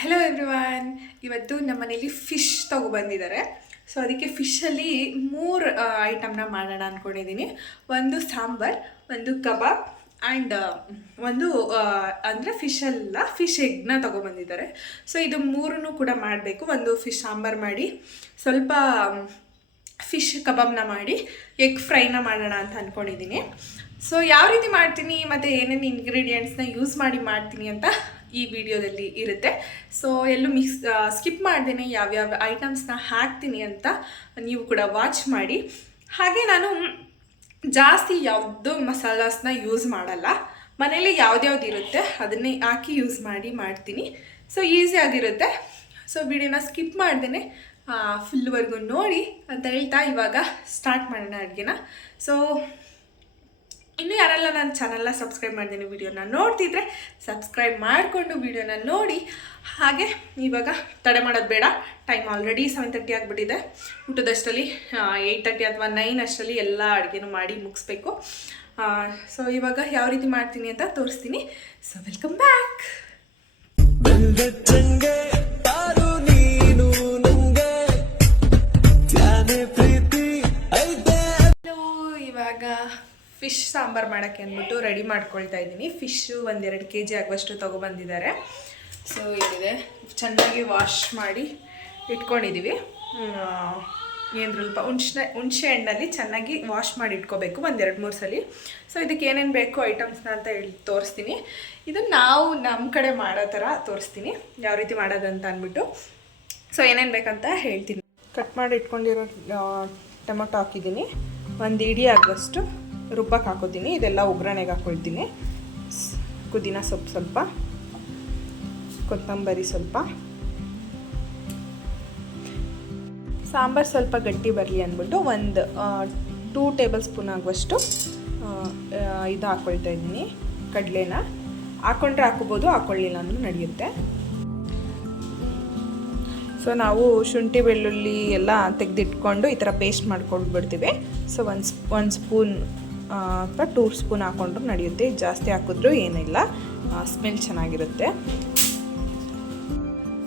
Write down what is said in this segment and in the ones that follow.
Hello everyone. ಇವತ್ತು ನಮ್ಮ ಮನೇಲಿ ಫಿಶ್ ತೊಗೊಬಂದಿದ್ದಾರೆ. ಸೊ ಅದಕ್ಕೆ ಫಿಶಲ್ಲಿ 3 ಐಟಮ್ನ ಮಾಡೋಣ ಅಂದ್ಕೊಂಡಿದ್ದೀನಿ. ಒಂದು ಸಾಂಬಾರ್, ಒಂದು ಕಬಾಬ್ ಆ್ಯಂಡ್ ಒಂದು ಅಂದರೆ ಫಿಶಲ್ಲ ಫಿಶ್ ಎಗ್ನ ತೊಗೊಬಂದಿದ್ದಾರೆ. ಸೊ ಇದು 3 ಕೂಡ ಮಾಡಬೇಕು. ಒಂದು ಫಿಶ್ ಸಾಂಬಾರು ಮಾಡಿ, ಸ್ವಲ್ಪ ಫಿಶ್ ಕಬಾಬ್ನ ಮಾಡಿ, ಎಗ್ ಫ್ರೈನ ಮಾಡೋಣ ಅಂತ ಅಂದ್ಕೊಂಡಿದ್ದೀನಿ. ಸೊ ಯಾವ ರೀತಿ ಮಾಡ್ತೀನಿ ಮತ್ತು ಏನೇನು ಇಂಗ್ರೀಡಿಯೆಂಟ್ಸ್ನ ಯೂಸ್ ಮಾಡಿ ಮಾಡ್ತೀನಿ ಅಂತ ಈ ವಿಡಿಯೋದಲ್ಲಿ ಇರುತ್ತೆ. ಸೊ ಎಲ್ಲೂ ಸ್ಕಿಪ್ ಮಾಡ್ದೇನೆ ಯಾವ್ಯಾವ ಐಟಮ್ಸ್ನ ಹಾಕ್ತೀನಿ ಅಂತ ನೀವು ಕೂಡ ವಾಚ್ ಮಾಡಿ. ಹಾಗೆ ನಾನು ಜಾಸ್ತಿ ಯಾವುದು ಮಸಾಲಾಸ್ನ ಯೂಸ್ ಮಾಡಲ್ಲ. ಮನೇಲಿ ಯಾವ್ದ್ಯಾವ್ದು ಇರುತ್ತೆ ಅದನ್ನೇ ಹಾಕಿ ಯೂಸ್ ಮಾಡಿ ಮಾಡ್ತೀನಿ. ಸೊ ಈಸಿಯಾಗಿರುತ್ತೆ. ಸೊ ವಿಡಿಯೋನ ಸ್ಕಿಪ್ ಮಾಡ್ದೇನೆ ಫುಲ್ವರೆಗೂ ನೋಡಿ ಅಂತ ಹೇಳ್ತಾ ಇವಾಗ ಸ್ಟಾರ್ಟ್ ಮಾಡೋಣ ಅಡುಗೆನ. ಸೊ ಇನ್ನೂ ಯಾರೆಲ್ಲ ನನ್ನ ಚಾನಲ್ನ ಸಬ್ಸ್ಕ್ರೈಬ್ ಮಾಡ್ತೀನಿ, ವಿಡಿಯೋನ ನೋಡ್ತಿದ್ರೆ ಸಬ್ಸ್ಕ್ರೈಬ್ ಮಾಡಿಕೊಂಡು ವಿಡಿಯೋನ ನೋಡಿ. ಹಾಗೆ ಇವಾಗ ತಡೆ ಮಾಡೋದು ಬೇಡ, ಟೈಮ್ ಆಲ್ರೆಡಿ 7:30 ಆಗಿಬಿಟ್ಟಿದೆ. ಊಟದಷ್ಟರಲ್ಲಿ 8:30 ಅಥವಾ 9 ಅಷ್ಟರಲ್ಲಿ ಎಲ್ಲ ಅಡುಗೆನೂ ಮಾಡಿ ಮುಗಿಸ್ಬೇಕು. ಸೊ ಇವಾಗ ಯಾವ ರೀತಿ ಮಾಡ್ತೀನಿ ಅಂತ ತೋರಿಸ್ತೀನಿ. So welcome back. ಇವಾಗ ಫಿಶ್ ಸಾಂಬಾರು ಮಾಡೋಕ್ಕೆ ಅಂದ್ಬಿಟ್ಟು ರೆಡಿ ಮಾಡ್ಕೊಳ್ತಾ ಇದ್ದೀನಿ. ಫಿಶ್ಶು 1-2 kg ಆಗುವಷ್ಟು ತೊಗೊಬಂದಿದ್ದಾರೆ. ಸೊ ಇಲ್ಲಿದೆ, ಚೆನ್ನಾಗಿ ವಾಶ್ ಮಾಡಿ ಇಟ್ಕೊಂಡಿದ್ದೀವಿ. ಏನು ಸ್ವಲ್ಪ ಹುಣಸೆ ಹಣ್ಣಲ್ಲಿ ಚೆನ್ನಾಗಿ ವಾಶ್ ಮಾಡಿ ಇಟ್ಕೋಬೇಕು 1-2-3 ಸಲ. ಸೊ ಇದಕ್ಕೆ ಏನೇನು ಬೇಕು ಐಟಮ್ಸ್ನ ಅಂತ ತೋರಿಸ್ತೀನಿ. ಇದು ನಾವು ನಮ್ಮ ಕಡೆ ಮಾಡೋ ಥರ ತೋರಿಸ್ತೀನಿ, ಯಾವ ರೀತಿ ಮಾಡೋದಂತ ಅಂದ್ಬಿಟ್ಟು. ಸೊ ಏನೇನು ಬೇಕಂತ ಹೇಳ್ತೀನಿ. ಕಟ್ ಮಾಡಿ ಇಟ್ಕೊಂಡಿರೋ ಟೊಮೊಟೊ ಹಾಕಿದ್ದೀನಿ. 1 ಇಡಿ ಆಗುವಷ್ಟು ರುಬ್ಬಕ್ಕೆ ಹಾಕೋತೀನಿ. ಇದೆಲ್ಲ ಒಗ್ಗರಣೆಗೆ ಹಾಕ್ಕೊಳ್ತೀನಿ. ಪುದೀನ ಸೊಪ್ಪು ಸ್ವಲ್ಪ, ಕೊತ್ತಂಬರಿ ಸ್ವಲ್ಪ. ಸಾಂಬಾರು ಸ್ವಲ್ಪ ಗಟ್ಟಿ ಬರಲಿ ಅಂದ್ಬಿಟ್ಟು 2 ಟೇಬಲ್ ಸ್ಪೂನ್ ಆಗುವಷ್ಟು ಇದು ಹಾಕ್ಕೊಳ್ತಾ ಇದ್ದೀನಿ, ಕಡಲೆನ. ಹಾಕ್ಕೊಂಡ್ರೆ ಹಾಕೋಬೋದು, ಹಾಕ್ಕೊಳ್ಳಿಲ್ಲ ಅಂದ್ರೂ ನಡೆಯುತ್ತೆ. ಸೊ ನಾವು ಶುಂಠಿ ಬೆಳ್ಳುಳ್ಳಿ ಎಲ್ಲ ತೆಗೆದಿಟ್ಕೊಂಡು ಈ ಥರ ಪೇಸ್ಟ್ ಮಾಡ್ಕೊಂಡ್ಬಿಡ್ತೀವಿ. ಸೊ ಒಂದು ಸ್ಪೂನ್ ಅಥವಾ 2 ಸ್ಪೂನ್ ಹಾಕ್ಕೊಂಡ್ರು ನಡೆಯುತ್ತೆ. ಜಾಸ್ತಿ ಹಾಕಿದ್ರೂ ಏನಿಲ್ಲ, ಸ್ಮೆಲ್ ಚೆನ್ನಾಗಿರುತ್ತೆ.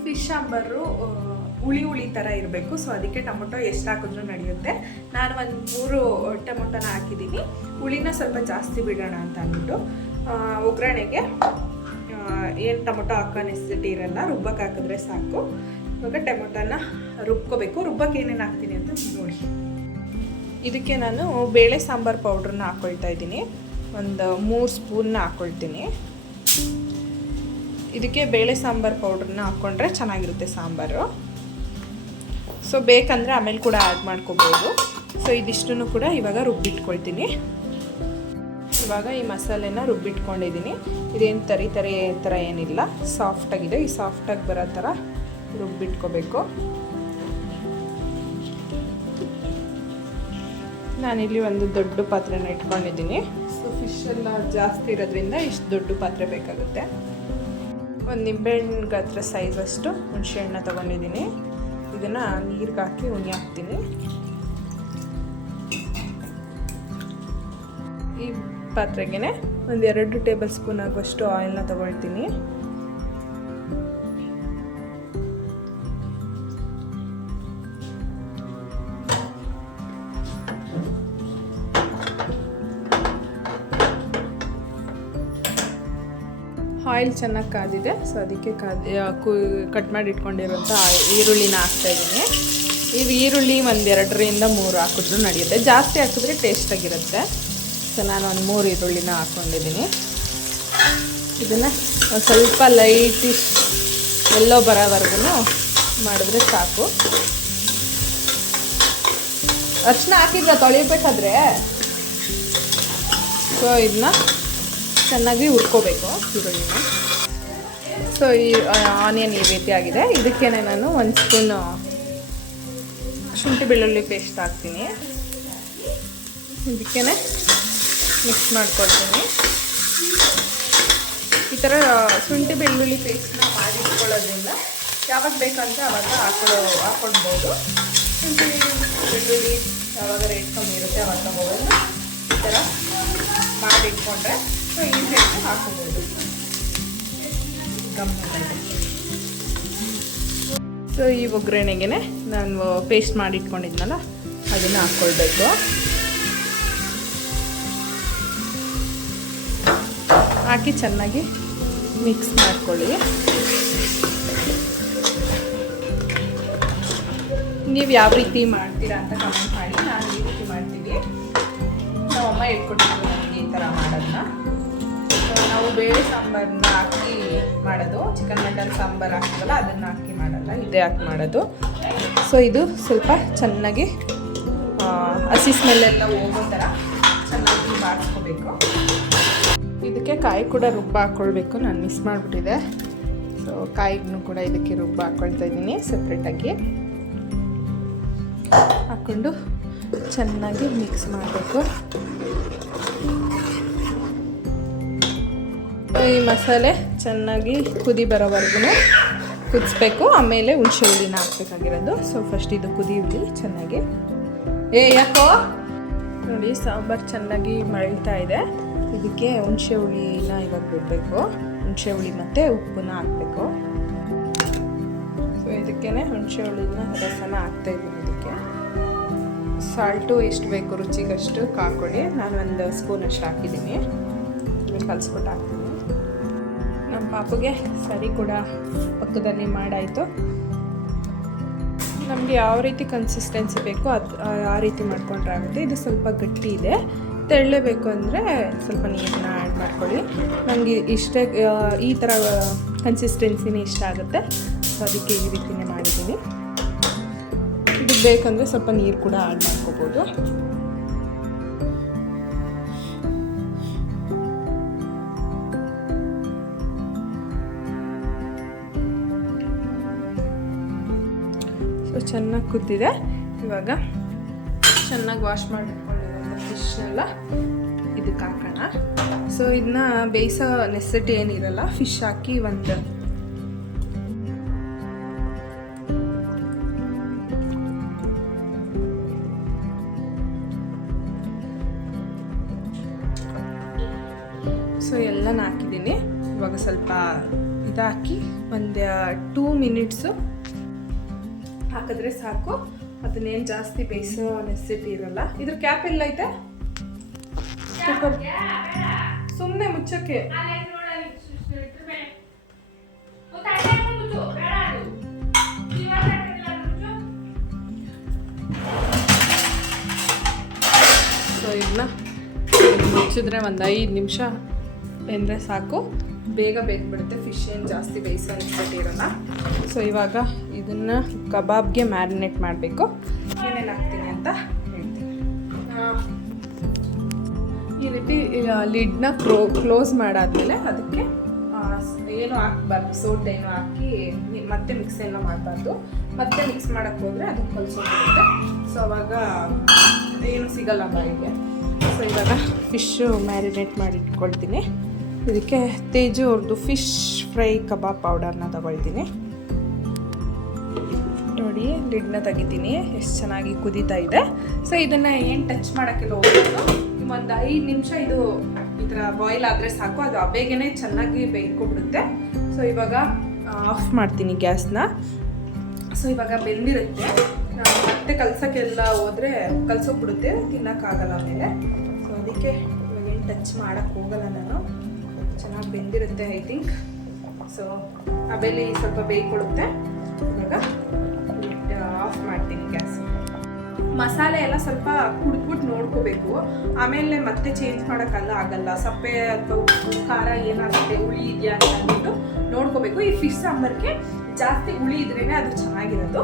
ಫಿಶ್ ಸಾಂಬಾರು ಹುಳಿ ಥರ ಇರಬೇಕು. ಸೊ ಅದಕ್ಕೆ ಟೊಮೊಟೊ ಎಷ್ಟು ಹಾಕಿದ್ರೂ ನಡೆಯುತ್ತೆ. ನಾನು 3 ಟೊಮೊಟೊನ ಹಾಕಿದ್ದೀನಿ. ಹುಳಿನ ಸ್ವಲ್ಪ ಜಾಸ್ತಿ ಬಿಡೋಣ ಅಂತ ಅಂದ್ಬಿಟ್ಟು. ಒಗ್ಗರಣೆಗೆ ಏನು ಟೊಮೊಟೊ ಹಾಕೋ ನೆಸಿಟಿ ಇರಲ್ಲ, ರುಬ್ಬಕ್ಕೆ ಹಾಕಿದ್ರೆ ಸಾಕು. ಇವಾಗ ಟೊಮೊಟೊನ ರುಬ್ಕೋಬೇಕು. ರುಬ್ಬಕ್ಕೆ ಏನೇನು ಹಾಕ್ತೀನಿ ಅಂತ ನೋಡಿ. ಇದಕ್ಕೆ ನಾನು ಬೇಳೆ ಸಾಂಬಾರು ಪೌಡ್ರನ್ನ ಹಾಕ್ಕೊಳ್ತಾ ಇದ್ದೀನಿ. ಒಂದು 3 ಸ್ಪೂನ್ನ ಹಾಕ್ಕೊಳ್ತೀನಿ. ಇದಕ್ಕೆ ಬೇಳೆ ಸಾಂಬಾರು ಪೌಡ್ರನ್ನ ಹಾಕ್ಕೊಂಡ್ರೆ ಚೆನ್ನಾಗಿರುತ್ತೆ ಸಾಂಬಾರು. ಸೊ ಬೇಕಂದರೆ ಆಮೇಲೆ ಕೂಡ ಆ್ಯಡ್ ಮಾಡ್ಕೋಬೋದು. ಸೊ ಇದಿಷ್ಟನ್ನು ಕೂಡ ಇವಾಗ ರುಬ್ಬಿಟ್ಕೊಳ್ತೀನಿ. ಇವಾಗ ಈ ಮಸಾಲೆನ ರುಬ್ಬಿಟ್ಕೊಂಡಿದ್ದೀನಿ. ಇದೇನು ತರಿ ಥರ ಏನಿಲ್ಲ, ಸಾಫ್ಟಾಗಿದೆ. ಈ ಸಾಫ್ಟಾಗಿ ಬರೋ ಥರ ರುಬ್ಬಿಟ್ಕೋಬೇಕು. ನಾನಿಲ್ಲಿ ಒಂದು ದೊಡ್ಡ ಪಾತ್ರೆನ ಇಟ್ಕೊಂಡಿದ್ದೀನಿ. ಸೊ ಫಿಶೆಲ್ಲ ಜಾಸ್ತಿ ಇರೋದ್ರಿಂದ ಇಷ್ಟು ದೊಡ್ಡ ಪಾತ್ರೆ ಬೇಕಾಗುತ್ತೆ. ಒಂದು ನಿಂಬೆಹಣ್ಣು ಗಾತ್ರ ಸೈಜಷ್ಟು ಹುಣಸೆ ಹಣ್ಣು ತೊಗೊಂಡಿದ್ದೀನಿ. ಇದನ್ನು ನೀರಿಗೆ ಹಾಕಿ ಉಣಿ ಹಾಕ್ತೀನಿ. ಈ ಪಾತ್ರೆಗೆ 1-2 ಟೇಬಲ್ ಸ್ಪೂನ್ ಆಗುವಷ್ಟು ಆಯಿಲ್ನ ತೊಗೊಳ್ತೀನಿ. ಆಯಿಲ್ ಚೆನ್ನಾಗಿ ಕಾದಿದೆ. ಸೊ ಅದಕ್ಕೆ ಕಟ್ ಮಾಡಿ ಇಟ್ಕೊಂಡಿರೋಂಥ ಈರುಳ್ಳಿನ ಹಾಕ್ತಾಯಿದ್ದೀನಿ. ಈ ಈರುಳ್ಳಿ 1-2-3 ಹಾಕಿದ್ರೂ ನಡೆಯುತ್ತೆ. ಜಾಸ್ತಿ ಹಾಕಿದ್ರೆ ಟೇಸ್ಟಾಗಿರುತ್ತೆ. ಸೊ ನಾನು ಒಂದು 3 ಈರುಳ್ಳಿನ ಹಾಕ್ಕೊಂಡಿದ್ದೀನಿ. ಇದನ್ನು ಸ್ವಲ್ಪ ಲೈಟಿಶ್ ಎಲ್ಲೋ ಬರೋವರೆಗೂ ಮಾಡಿದ್ರೆ ಸಾಕು. ಅರ್ಶಿನ ಹಾಕಿದ್ರೆ ತೊಳಿಬೇಕಾದ್ರೆ. ಸೊ ಇದನ್ನ ಚೆನ್ನಾಗಿ ಹುರ್ಕೋಬೇಕು ಈರುಳ್ಳಿನ. ಸೊ ಈ ಆನಿಯನ್ ಈ ರೀತಿ ಆಗಿದೆ. ಇದಕ್ಕೇ ನಾನು 1 ಸ್ಪೂನ್ ಶುಂಠಿ ಬೆಳ್ಳುಳ್ಳಿ ಪೇಸ್ಟ್ ಹಾಕ್ತೀನಿ. ಇದಕ್ಕೇ ಮಿಕ್ಸ್ ಮಾಡ್ಕೊಳ್ತೀನಿ. ಈ ಥರ ಶುಂಠಿ ಬೆಳ್ಳುಳ್ಳಿ ಪೇಸ್ಟ್ನ ಮಾಡಿ ಇಟ್ಕೊಳ್ಳೋದ್ರಿಂದ ಯಾವಾಗ ಬೇಕಂತ ಆವಾಗ ಹಾಕ್ಕೊಳ್ಬೋದು. ಶುಂಠಿ ಬೆಳ್ಳುಳ್ಳಿ ಯಾವಾಗ ರೇಟ್ ಕಮ್ಮಿ ಇರುತ್ತೆ ಅವಾಗ ತಗೋಬೋದು. ಈ ಥರ ಮಾಡಿ ಇಟ್ಕೊಂಡ್ರೆ ಸೊ ಈಸಿಯಾಗಿ ಹಾಕೋಬೋದು. ಗಮ್ಮಲ್ಲಿ ಸೊ ಈ ಒಗ್ಗರಣೆಗೆ ನಾನು ಪೇಸ್ಟ್ ಮಾಡಿ ಇಟ್ಕೊಂಡಿದ್ನಲ್ಲ ಅದನ್ನು ಹಾಕ್ಕೊಳ್ಬೇಕು. ಹಾಕಿ ಚೆನ್ನಾಗಿ ಮಿಕ್ಸ್ ಮಾಡ್ಕೊಳ್ಳಿ. ನೀವು ಯಾವ ರೀತಿ ಮಾಡ್ತೀರಾ ಅಂತ ಕಮೆಂಟ್ ಮಾಡಿ. ನಾನು ಈ ರೀತಿ ಮಾಡ್ತೀವಿ. ನಮ್ಮಮ್ಮ ಹೇಳ್ಕೊಟ್ಟಿದ್ರು ನನಗೆ ಈ ಥರ ಮಾಡೋದನ್ನ. ನಾವು ಬೇಳೆ ಸಾಂಬಾರನ್ನ ಹಾಕಿ ಮಾಡೋದು, ಚಿಕನ್ ಮಟನ್ ಸಾಂಬಾರು ಹಾಕ್ತೀವಲ್ಲ ಅದನ್ನು ಹಾಕಿ ಮಾಡಲ್ಲ, ಇದೇ ಹಾಕಿ ಮಾಡೋದು. ಸೊ ಇದು ಸ್ವಲ್ಪ ಚೆನ್ನಾಗಿ ಹಸಿ ಸ್ಮೆಲ್ಲೆಲ್ಲ ಹೋಗೋ ಥರ ಚೆನ್ನಾಗಿ ಬಾಡಿಸ್ಕೋಬೇಕು. ಇದಕ್ಕೆ ಕಾಯಿ ಕೂಡ ರುಬ್ಬ ಹಾಕ್ಕೊಳ್ಬೇಕು, ನಾನು ಮಿಸ್ ಮಾಡಿಬಿಟ್ಟಿದೆ. ಸೊ ಕಾಯಿಗೂ ಕೂಡ ಇದಕ್ಕೆ ರುಬ್ಬ ಹಾಕ್ಕೊಳ್ತಾ ಇದ್ದೀನಿ ಸಪ್ರೇಟಾಗಿ. ಹಾಕ್ಕೊಂಡು ಚೆನ್ನಾಗಿ ಮಿಕ್ಸ್ ಮಾಡಬೇಕು. ಈ ಮಸಾಲೆ ಚೆನ್ನಾಗಿ ಕುದಿ ಬರೋವರೆಗೂ ಕುದಿಸ್ಬೇಕು. ಆಮೇಲೆ ಹುಣಸೆ ಹುಳಿನ ಹಾಕ್ಬೇಕಾಗಿರೋದು. ಸೊ ಫಸ್ಟ್ ಇದು ಕುದಿ ಹುಳಿ ಚೆನ್ನಾಗಿ. ಯಾಕೋ ನೋಡಿ ಸಾಂಬಾರು ಚೆನ್ನಾಗಿ ಮಳ್ತಾ ಇದೆ. ಇದಕ್ಕೆ ಹುಣಸೆ ಹುಳಿನ ಇವಾಗ ಬಿಡಬೇಕು. ಹುಣಸೆ ಹುಳಿ ಮತ್ತು ಉಪ್ಪನ್ನ ಹಾಕಬೇಕು. ಸೊ ಇದಕ್ಕೇ ಹುಣಸೆ ಹುಳಿನ ರಸನ ಹಾಕ್ತಾಯಿದ್ದೀನಿ. ಇದಕ್ಕೆ ಸಾಲ್ಟು ಎಷ್ಟು ಬೇಕು ರುಚಿಗಷ್ಟು ಹಾಕ್ಕೊಳ್ಳಿ. ನಾನು ಒಂದು ಸ್ಪೂನಷ್ಟು ಹಾಕಿದ್ದೀನಿ. ಕಲಿಸ್ಬಿಟ್ಟು ಹಾಕ್ತೀನಿ. ನಮ್ಮ ಪಾಪುಗೆ ಸರಿ ಕೂಡ ಪಕ್ಕದಲ್ಲಿ ಮಾಡಾಯಿತು. ನಮಗೆ ಯಾವ ರೀತಿ ಕನ್ಸಿಸ್ಟೆನ್ಸಿ ಬೇಕೋ ಅದು ಆ ರೀತಿ ಮಾಡ್ಕೊಂಡ್ರೆ ಆಗುತ್ತೆ. ಇದು ಸ್ವಲ್ಪ ಗಟ್ಟಿ ಇದೆ, ತೆಳ್ಳಬೇಕು ಅಂದರೆ ಸ್ವಲ್ಪ ನೀರನ್ನ ಆ್ಯಡ್ ಮಾಡ್ಕೊಳ್ಳಿ. ನನಗೆ ಈ ಥರ ಕನ್ಸಿಸ್ಟೆನ್ಸಿನೇ ಇಷ್ಟ ಆಗುತ್ತೆ. ಸೊ ಅದಕ್ಕೆ ಈ ರೀತಿಯೇ ಮಾಡಿದ್ದೀನಿ. ಇದಕ್ಕೆ ಬೇಕಂದರೆ ಸ್ವಲ್ಪ ನೀರು ಕೂಡ ಆ್ಯಡ್ ಮಾಡ್ಕೋಬೋದು. ಸೊ ಚೆನ್ನಾಗಿ ಕುದ್ದಿದೆ. ಇವಾಗ ಚೆನ್ನಾಗಿ ವಾಶ್ ಮಾಡಿಟ್ಕೊಂಡಿರೋ ಫಿಶ್ನೆಲ್ಲ ಇದಕ್ಕೆ ಹಾಕೋಣ. ಸೊ ಇದನ್ನ ಬೇಯಿಸೋ ನೆಸೆಸಿಟಿ ಏನಿರಲ್ಲ. ಫಿಶ್ ಹಾಕಿ ಒಂದು ಸೊ ಎಲ್ಲನ ಹಾಕಿದ್ದೀನಿ. ಇವಾಗ ಸ್ವಲ್ಪ ಇದಾಕಿ ಒಂದು 2 ಮಿನಿಟ್ಸು ಹಾಕಿದ್ರೆ ಸಾಕು. ಅದನ್ನೇನು ಜಾಸ್ತಿ ಬೇಯಿಸೋ ನೆಸೆಸಿಟಿ ಇರಲ್ಲ. ಇದ್ರ ಕ್ಯಾಪ್ ಎಲ್ಲ ಐತೆ, ಸುಮ್ಮನೆ ಮುಚ್ಚಕ್ಕೆ. ಸೊ ಇದನ್ನ ಮುಚ್ಚಿದ್ರೆ ಒಂದು 5 ನಿಮಿಷ ಬೆಂದರೆ ಸಾಕು. ಬೇಗ ಬೇಯ್ಬಿಡುತ್ತೆ. ಫಿಶ್ ಏನು ಜಾಸ್ತಿ ಬೇಯಿಸೋ ನೆಸೆಸಿಟಿ ಇರೋಲ್ಲ. ಸೊ ಇವಾಗ ಇದನ್ನು ಕಬಾಬ್ಗೆ ಮ್ಯಾರಿನೇಟ್ ಮಾಡಬೇಕು. ಏನೇನು ಹಾಕ್ತೀನಿ ಅಂತ ಹೇಳ್ತೀನಿ. ಈ ರೀತಿ ಲಿಡ್ನ ಕ್ಲೋಸ್ ಮಾಡಾದ್ಮೇಲೆ ಅದಕ್ಕೆ ಏನು ಹಾಕ್ಬಾರ್ದು, ಸೋಟ್ ಏನು ಹಾಕಿ ಮತ್ತೆ ಮಿಕ್ಸ್ ಎಲ್ಲ ಮಾಡಬಾರ್ದು. ಮತ್ತೆ ಮಿಕ್ಸ್ ಮಾಡೋಕ್ಕೆ ಹೋದರೆ ಅದು ಕಲ್ಸೋಗುತ್ತೆ. ಸೊ ಅವಾಗ ಏನು ಸಿಗಲ್ಲ ಬಾಯಿಗೆ. ಸೊ ಇವಾಗ ಫಿಶ್ಶು ಮ್ಯಾರಿನೇಟ್ ಮಾಡಿ ಇಟ್ಕೊಳ್ತೀನಿ. ಇದಕ್ಕೆ ತೇಜು ಅವ್ರದ್ದು ಫಿಶ್ ಫ್ರೈ ಕಬಾಬ್ ಪೌಡರ್ನ ತಗೊಳ್ತೀನಿ. ನೋಡಿ ಲಿಡ್ನ ತೆಗಿತೀನಿ. ಎಷ್ಟು ಚೆನ್ನಾಗಿ ಕುದೀತಾ ಇದೆ. ಸೊ ಇದನ್ನು ಏನು ಟಚ್ ಮಾಡೋಕ್ಕೆಲ್ಲ ಹೋಗ್ಬೋದು. ಒಂದು 5 ನಿಮಿಷ ಇದು ಈ ಥರ ಬಾಯ್ಲ್ ಆದರೆ ಸಾಕು. ಅದು ಬೇಗನೆ ಚೆನ್ನಾಗಿ ಬೇಯ್ಕೊಬಿಡುತ್ತೆ. ಸೊ ಇವಾಗ ಆಫ್ ಮಾಡ್ತೀನಿ ಗ್ಯಾಸ್ನ. ಸೊ ಇವಾಗ ಬೆಂದಿರುತ್ತೆ. ಮತ್ತೆ ಕಲ್ಸೋಕ್ಕೆಲ್ಲ ಹೋದರೆ ಕಲ್ಸೋಗ್ಬಿಡುತ್ತೆ, ತಿನ್ನೋಕ್ಕಾಗಲ್ಲ ಆಮೇಲೆ. ಸೊ ಅದಕ್ಕೆ ಇವಾಗ ಏನು ಟಚ್ ಮಾಡೋಕ್ಕೆ ಹೋಗಲ್ಲ ನಾನು. ಚೆನ್ನಾಗಿ ಬೆಂದಿರುತ್ತೆ ಐ ಥಿಂಕ್. ಸೊ ಆಮೇಲೆ ಸ್ವಲ್ಪ ಬೇಯ್ಕೊಡುತ್ತೆ. ಇವಾಗ ಆಫ್ ಮಾಡ್ತೀನಿ ಗ್ಯಾಸ್. ಮಸಾಲೆ ಎಲ್ಲ ಸ್ವಲ್ಪ ಕುಡ್ದ್ಬಿಟ್ಟು ನೋಡ್ಕೋಬೇಕು. ಆಮೇಲೆ ಮತ್ತೆ ಚೇಂಜ್ ಮಾಡೋಕ್ಕಲ್ಲ, ಸಪ್ಪೆ ಅಥವಾ ಉಪ್ಪು ಖಾರ ಏನಾಗುತ್ತೆ, ಹುಳಿ ಇದೆಯಾ ಅಂತ ಅಂದ್ಬಿಟ್ಟು ನೋಡ್ಕೋಬೇಕು. ಈ ಫಿಶ್ ಸಾಂಬಾರಿಗೆ ಜಾಸ್ತಿ ಹುಳಿ ಇದ್ರೇ ಅದು ಚೆನ್ನಾಗಿರೋದು,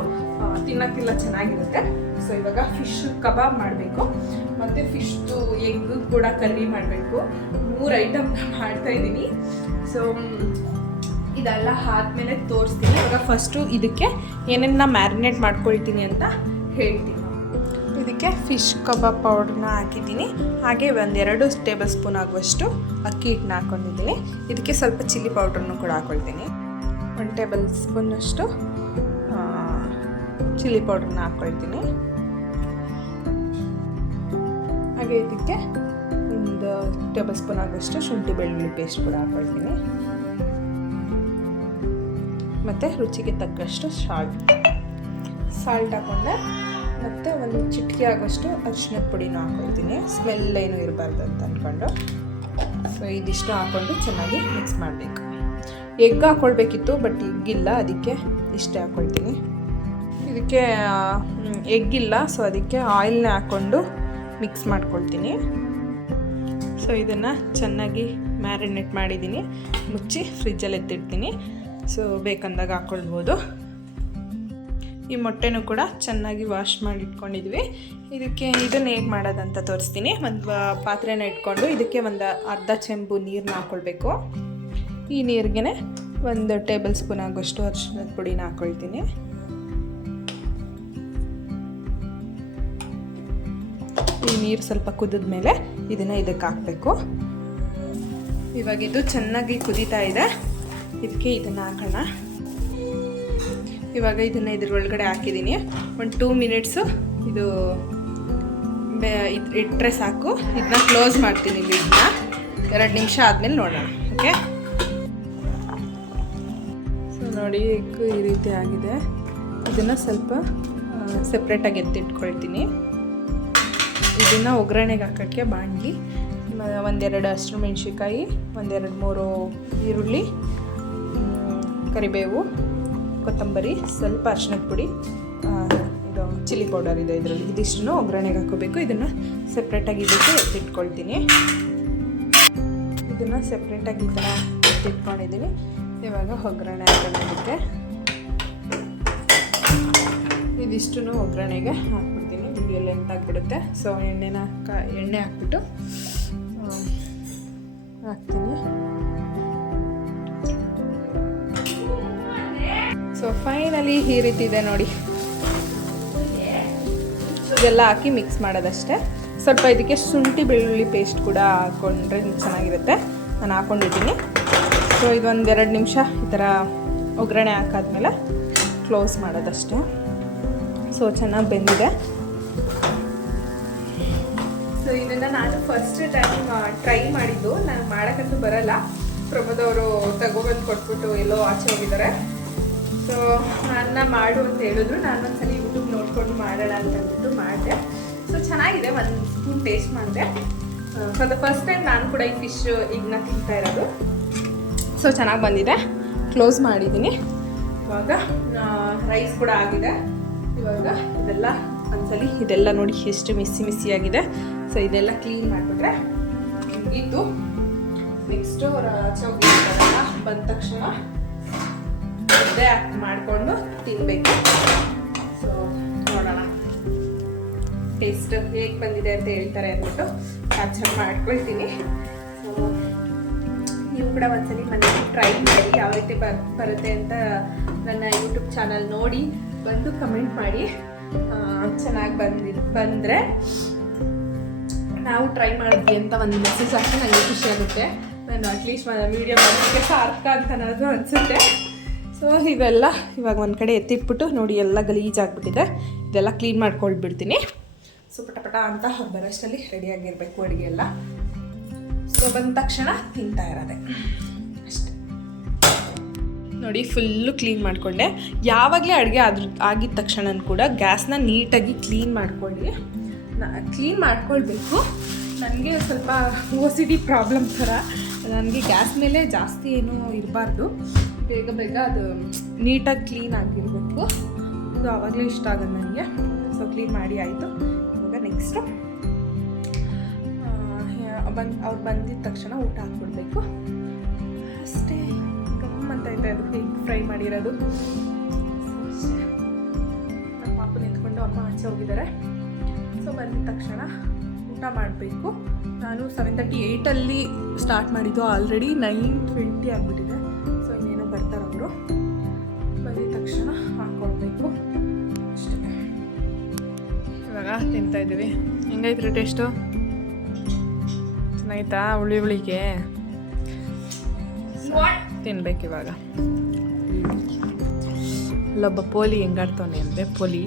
ತಿನ್ನೋಕ್ಕೆಲ್ಲ ಚೆನ್ನಾಗಿರುತ್ತೆ. ಸೊ ಇವಾಗ ಫಿಶ್ ಕಬಾಬ್ ಮಾಡಬೇಕು, ಮತ್ತು ಫಿಶ್ದು ಎಗ್ ಕೂಡ ಕರ್ರಿ ಮಾಡಬೇಕು. 3 ಐಟಮ್ ಮಾಡ್ತಾಯಿದ್ದೀನಿ. ಸೊ ಇದೆಲ್ಲ ಆದಮೇಲೆ ತೋರಿಸ್ತೀನಿ. ಇವಾಗ ಫಸ್ಟು ಇದಕ್ಕೆ ಏನೇನು ಮ್ಯಾರಿನೇಟ್ ಮಾಡ್ಕೊಳ್ತೀನಿ ಅಂತ ಹೇಳ್ತೀನಿ. ಇದಕ್ಕೆ ಫಿಶ್ ಕಬಾಬ್ ಪೌಡ್ರನ್ನ ಹಾಕಿದ್ದೀನಿ. ಹಾಗೆ 1-2 ಟೇಬಲ್ ಸ್ಪೂನ್ ಆಗುವಷ್ಟು ಅಕ್ಕಿ ಹಿಟ್ಟನ್ನ ಹಾಕ್ಕೊಂಡಿದ್ದೀನಿ. ಇದಕ್ಕೆ ಸ್ವಲ್ಪ ಚಿಲ್ಲಿ ಪೌಡ್ರನ್ನು ಕೂಡ ಹಾಕ್ಕೊಳ್ತೀನಿ. 1 ಟೇಬಲ್ ಸ್ಪೂನಷ್ಟು ಚಿಲ್ಲಿ ಪೌಡ್ರನ್ನ ಹಾಕ್ಕೊಳ್ತೀನಿ. ಹಾಗೆ ಇದಕ್ಕೆ 1 ಟೇಬಲ್ ಸ್ಪೂನ್ ಆಗುವಷ್ಟು ಶುಂಠಿ ಬೆಳ್ಳುಳ್ಳಿ ಪೇಸ್ಟ್ ಕೂಡ ಹಾಕ್ಕೊಳ್ತೀನಿ. ಮತ್ತು ರುಚಿಗೆ ತಕ್ಕಷ್ಟು ಸಾಲ್ಟ್. ಸಾಲ್ಟ್ ಹಾಕೊಂಡೆ ಮತ್ತು ಒಂದು ಚಿಟಿಕೆ ಆಗೋಷ್ಟು ಅರಿಶಿಣದ ಪುಡಿನೂ ಹಾಕ್ಕೊಳ್ತೀನಿ, ಸ್ಮೆಲ್ ಏನು ಇರಬಾರ್ದು ಅಂತ ಅಂದ್ಕೊಂಡು. ಸೊ ಇದಿಷ್ಟು ಹಾಕ್ಕೊಂಡು ಚೆನ್ನಾಗಿ ಮಿಕ್ಸ್ ಮಾಡಬೇಕು. ಎಗ್ ಹಾಕ್ಕೊಳ್ಬೇಕಿತ್ತು, ಬಟ್ ಎಗ್ಗಿಲ್ಲ, ಅದಕ್ಕೆ ಇಷ್ಟೇ ಹಾಕ್ಕೊಳ್ತೀನಿ. ಇದಕ್ಕೆ ಎಗ್ಗಿಲ್ಲ, ಸೊ ಅದಕ್ಕೆ ಆಯಿಲ್ನ ಹಾಕ್ಕೊಂಡು ಮಿಕ್ಸ್ ಮಾಡ್ಕೊಳ್ತೀನಿ. ಸೊ ಇದನ್ನು ಚೆನ್ನಾಗಿ ಮ್ಯಾರಿನೇಟ್ ಮಾಡಿದ್ದೀನಿ, ಮುಚ್ಚಿ ಫ್ರಿಜ್ಜಲ್ಲಿ ಎತ್ತಿಡ್ತೀನಿ. ಸೊ ಬೇಕಂದಾಗ ಹಾಕ್ಕೊಳ್ಬೋದು. ಈ ಮೊಟ್ಟೆನೂ ಕೂಡ ಚೆನ್ನಾಗಿ ವಾಶ್ ಮಾಡಿ ಇಟ್ಕೊಂಡಿದ್ವಿ. ಇದಕ್ಕೆ ಇದನ್ನು ಹೇಗೆ ಮಾಡೋದಂತ ತೋರಿಸ್ತೀನಿ. ಒಂದು ಪಾತ್ರೆನ ಇಟ್ಕೊಂಡು ಇದಕ್ಕೆ ಒಂದು ಅರ್ಧ ಚೆಂಬು ನೀರನ್ನ ಹಾಕ್ಕೊಳ್ಬೇಕು. ಈ ನೀರಿಗೆ 1 ಟೇಬಲ್ ಸ್ಪೂನ್ ಆಗೋಷ್ಟು ಅರಿಶಿಣದ ಪುಡಿನ ಹಾಕ್ಕೊಳ್ತೀನಿ. ಈ ನೀರು ಸ್ವಲ್ಪ ಕುದಿದ ಮೇಲೆ ಇದನ್ನು ಇದಕ್ಕೆ ಹಾಕಬೇಕು. ಇವಾಗ ಇದು ಚೆನ್ನಾಗಿ ಕುದೀತಾ ಇದೆ, ಇದಕ್ಕೆ ಇದನ್ನು ಹಾಕೋಣ. ಇವಾಗ ಇದನ್ನು ಇದ್ರೊಳಗಡೆ ಹಾಕಿದ್ದೀನಿ. ಒಂದು 2 ಮಿನಿಟ್ಸು ಇದು ಇಟ್ಟರೆ ಸಾಕು. ಇದನ್ನ ಕ್ಲೋಸ್ ಮಾಡ್ತೀನಿ ಲಿಡ್ನ. 2 ನಿಮಿಷ ಆದಮೇಲೆ ನೋಡೋಣ. ಓಕೆ, ಸೊ ನೋಡಿ ಎಗ್ ಈ ರೀತಿ ಆಗಿದೆ. ಇದನ್ನು ಸ್ವಲ್ಪ ಸೆಪ್ರೇಟಾಗಿ ಎತ್ತಿಟ್ಕೊಳ್ತೀನಿ. ಇದನ್ನು ಒಗ್ಗರಣೆಗೆ ಹಾಕೋಕ್ಕೆ ಬಾಣಲಿ, 1-2 ಹಸಿರು ಮೆಣಸಿನ್ಕಾಯಿ, 1-2-3 ಈರುಳ್ಳಿ, ಕರಿಬೇವು, ಕೊತ್ತಂಬರಿ, ಸ್ವಲ್ಪ ಅರಿಶಿಣದ ಪುಡಿ, ಇದು ಚಿಲ್ಲಿ ಪೌಡರ್ ಇದೆ ಇದರಲ್ಲಿ. ಇದಿಷ್ಟನ್ನು ಒಗ್ಗರಣೆಗೆ ಹಾಕೋಬೇಕು. ಇದನ್ನು ಸೆಪ್ರೇಟಾಗಿ ಇದಕ್ಕೆ ಎತ್ತಿಟ್ಕೊಳ್ತೀನಿ. ಇದನ್ನು ಸೆಪ್ರೇಟಾಗಿ ಈ ಥರ ಎತ್ತಿಟ್ಕೊಂಡಿದ್ದೀನಿ. ಇವಾಗ ಒಗ್ಗರಣೆ ಹಾಕೋದಕ್ಕೆ ಇದಿಷ್ಟನ್ನು ಒಗ್ಗರಣೆಗೆ ಹಾಕ್ಬಿಡ್ತೀನಿ. ವಿಡಿಯೋ ಲೆಂತ್ ಆಗಿಬಿಡುತ್ತೆ. ಸೊ ಎಣ್ಣೆ ಹಾಕ್ಬಿಟ್ಟು ಹಾಕ್ತೀನಿ. ಸೊ ಫೈನಲಿ ಈ ರೀತಿ ಇದೆ ನೋಡಿ. ಇದೆಲ್ಲ ಹಾಕಿ ಮಿಕ್ಸ್ ಮಾಡೋದಷ್ಟೇ. ಸ್ವಲ್ಪ ಇದಕ್ಕೆ ಶುಂಠಿ ಬೆಳ್ಳುಳ್ಳಿ ಪೇಸ್ಟ್ ಕೂಡ ಹಾಕ್ಕೊಂಡ್ರೆ ಚೆನ್ನಾಗಿರುತ್ತೆ. ನಾನು ಹಾಕ್ಕೊಂಡಿದ್ದೀನಿ. ಸೊ ಇದು 1-2 ನಿಮಿಷ ಈ ಥರ ಒಗ್ಗರಣೆ ಹಾಕಾದ್ಮೇಲೆ ಕ್ಲೋಸ್ ಮಾಡೋದಷ್ಟೇ. ಸೊ ಚೆನ್ನಾಗಿ ಬೆಂದಿದೆ. ಸೊ ಇದನ್ನು ನಾನು ಫಸ್ಟ್ ಟೈಮ್ ಟ್ರೈ ಮಾಡಿದ್ದು. ನಾನು ಮಾಡೋಕ್ಕಂತೂ ಬರಲ್ಲ. ಪ್ರಮೋದ್ ಅವರು ತಗೊಬಂದು ಕೊಟ್ಬಿಟ್ಟು ಎಲ್ಲೋ ಆಚೆ ಹೋಗಿದ್ದಾರೆ. ಸೊ ನನ್ನ ಮಾಡು ಅಂತ ಹೇಳಿದ್ರು. ನಾನು ಒಂದ್ಸಲ ಯೂಟ್ಯೂಬ್ ನೋಡ್ಕೊಂಡು ಮಾಡೋಣ ಅಂತಂದ್ಬಿಟ್ಟು ಮಾಡಿದೆ. ಸೊ ಚೆನ್ನಾಗಿದೆ. 1 ಸ್ಪೂನ್ ಟೇಸ್ಟ್ ಮಾಡಿದೆ. ಫಾರ್ ದ ಫಸ್ಟ್ ಟೈಮ್ ನಾನು ಕೂಡ ಈ ಫಿಶ್ ಈಗನ್ನ ತಿಂತಾ ಇರೋದು. ಸೊ ಚೆನ್ನಾಗಿ ಬಂದಿದೆ. ಕ್ಲೋಸ್ ಮಾಡಿದ್ದೀನಿ. ಇವಾಗ ರೈಸ್ ಕೂಡ ಆಗಿದೆ. ಇವಾಗ ಇದೆಲ್ಲ ಒಂದ್ಸಲಿ ಇದೆಲ್ಲ ನೋಡಿ ಎಷ್ಟು ಮಿಸ್ಸಿಯಾಗಿದೆ. ಸೊ ಇದೆಲ್ಲ ಕ್ಲೀನ್ ಮಾಡಿಬಿಟ್ರೆ ಮುಗೀತು. ನೆಕ್ಸ್ಟು ಚೌಗಿರಲ್ಲ ಬಂದ ತಕ್ಷಣ ಮುದ್ದೆ ಮಾಡಿಕೊಂಡು ತಿನ್ನಬೇಕು. ಸೊ ನೋಡೋಣ ಟೇಸ್ಟ್ ಹೇಗೆ ಬಂದಿದೆ ಅಂತ ಹೇಳ್ತಾರೆ ಅಂದ್ಬಿಟ್ಟು ಕ್ಯಾಪ್ಚರ್ ಮಾಡ್ಕೊಳ್ತೀನಿ. ಸೊ ನೀವು ಕೂಡ ಒಂದ್ಸಲಿ ಮನೇಲಿ ಟ್ರೈ ಮಾಡಿ ಯಾವ ರೀತಿ ಬರುತ್ತೆ ಅಂತ ನನ್ನ ಯೂಟ್ಯೂಬ್ ಚಾನಲ್ ನೋಡಿ ಬಂದು ಕಮೆಂಟ್ ಮಾಡಿ. ಚೆನ್ನಾಗಿ ಬಂದರೆ ನಾವು ಟ್ರೈ ಮಾಡಿದ್ವಿ ಅಂತ ಒಂದು ಮೆಸೇಜ್ ಹಾಕಿ ನನಗೆ ಖುಷಿ ಆಗುತ್ತೆ. ನಾನು ಅಟ್ಲೀಸ್ಟ್ ವೀಡಿಯೋ ಮಾಡೋದಕ್ಕೆ ಸಾರ್ಥ ಅಂತ ಅನ್ನೋದು ಅನಿಸುತ್ತೆ. ಸೊ ಇವೆಲ್ಲ ಇವಾಗ ಒಂದು ಕಡೆ ಎತ್ತಿಟ್ಬಿಟ್ಟು ನೋಡಿ ಎಲ್ಲ ಗಲೀಜಾಗ್ಬಿಟ್ಟಿದೆ. ಇದೆಲ್ಲ ಕ್ಲೀನ್ ಮಾಡ್ಕೊಳ್ಬಿಡ್ತೀನಿ. ಸೊ ಪಟ ಅಂತ ಬರೋಷ್ಟರಲ್ಲಿ ರೆಡಿಯಾಗಿರಬೇಕು ಅಡುಗೆ ಎಲ್ಲ. ಸೊ ಬಂದ ತಕ್ಷಣ ತಿಂತಾ ಇರೋದೆ ಅಷ್ಟೇ. ನೋಡಿ ಫುಲ್ಲು ಕ್ಲೀನ್ ಮಾಡಿಕೊಂಡೆ. ಯಾವಾಗಲೇ ಅಡುಗೆ ಆಗಿದ ತಕ್ಷಣ ಕೂಡ ಗ್ಯಾಸ್ನ ನೀಟಾಗಿ ಕ್ಲೀನ್ ಮಾಡ್ಕೊಳ್ಬೇಕು. ನನಗೆ ಸ್ವಲ್ಪ OCD ಪ್ರಾಬ್ಲಮ್ ಥರ. ನನಗೆ ಗ್ಯಾಸ್ ಮೇಲೆ ಜಾಸ್ತಿ ಏನೂ ಇರಬಾರ್ದು. ಬೇಗ ಅದು ನೀಟಾಗಿ ಕ್ಲೀನ್ ಆಗಿರಬೇಕು. ಇದು ಆವಾಗಲೇ ಇಷ್ಟ ಆಗೋದು ನನಗೆ. ಸೊ ಕ್ಲೀನ್ ಮಾಡಿ ಆಯಿತು. ಇವಾಗ ನೆಕ್ಸ್ಟು ಅವ್ರು ಬಂದಿದ್ದ ತಕ್ಷಣ ಊಟ ಹಾಕ್ಬಿಡ್ಬೇಕು ಅಷ್ಟೇ. ಗಮ್ಮಂತ ಇದೆ ಅದು ಹೇಗೆ ಫ್ರೈ ಮಾಡಿರೋದು. ನಮ್ಮ ಪಾಪ ನಿಂತ್ಕೊಂಡು ಅಮ್ಮ ಆಚೆ ಹೋಗಿದ್ದಾರೆ. ಸೊ ಬಂದಿದ್ದ ತಕ್ಷಣ ಊಟ ಮಾಡಬೇಕು. ನಾನು 7:38 ಸ್ಟಾರ್ಟ್ ಮಾಡಿದ್ದು, ಆಲ್ರೆಡಿ 9:20 ಆಗಿಬಿಟ್ಟಿದೆ. ಸೊ ಇನ್ನೇನೋ ಬರ್ತಾರೆ ಅವರು. ಬಂದಿದ್ದ ತಕ್ಷಣ ಹಾಕ್ಕೊಳ್ಬೇಕು ಅಷ್ಟೇ. ಇವಾಗ ತಿಂತಾಯಿದ್ದೀವಿ. ಹೆಂಗೈತ್ರಿ ಟೇಸ್ಟು? ಚೆನ್ನಾಗಿತ್ತಾ? ಹುಳಿಗೆ ತಿನ್ಬೇಕು ಇವಾಗ. ಅಲ್ಲೊಬ್ಬ ಪೋಲಿ ಹೆಂಗಾಡ್ತವನೆ ಅಂದರೆ ಪೋಲಿ